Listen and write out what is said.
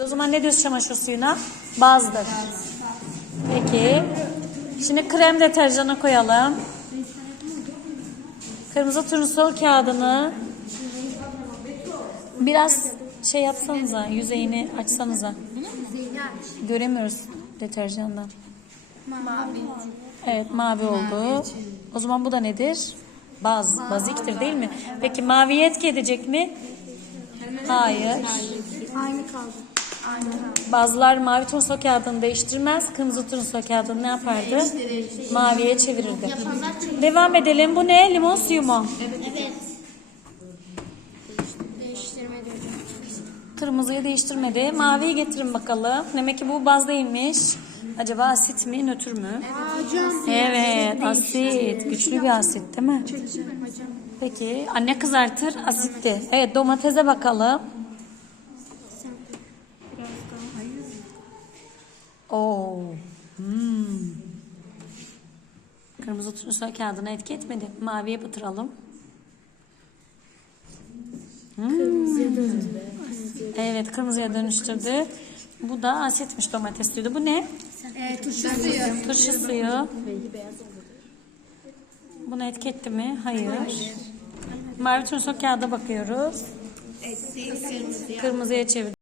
O zaman ne diyoruz çamaşır suyuna? Bazdır. Peki. Şimdi krem deterjanı koyalım. Kırmızı turnusol kağıdını biraz şey yapsanıza, yüzeyini açsanıza. Göremiyoruz deterjandan. Mavi. Evet mavi oldu. O zaman bu da nedir? Baz, baziktir değil mi? Peki maviye etki edecek mi? Hayır. Aynı kaldı. Bazılar mavi turnusol kağıdını değiştirmez. Kırmızı turnusol kağıdını ne yapardı? Maviye çevirirdi. Devam edelim. Bu ne? Limon suyu mu? Evet. Kırmızıyı değiştirmedi. Maviyi getirin bakalım. Demek ki bu baz değilmiş. Acaba asit mi, nötr mü? Hocam. Evet, asit. Güçlü bir asit değil mi? Peki, anne kızartır, asitti. Evet, domatese bakalım. Biraz daha. Oo. Hmm. Kırmızı turnusol kağıdına etki etmedi. Maviye batıralım. Kırmızıya döndü. Evet, kırmızıya dönüştürdü. Bu da asitmiş domates suyu. Bu ne? Ee, turşu suyu. Turşu suyu. Buna etki etti mi? Hayır. Mavi turnusol kağıda bakıyoruz. Kırmızıya. Kırmızıya çevir.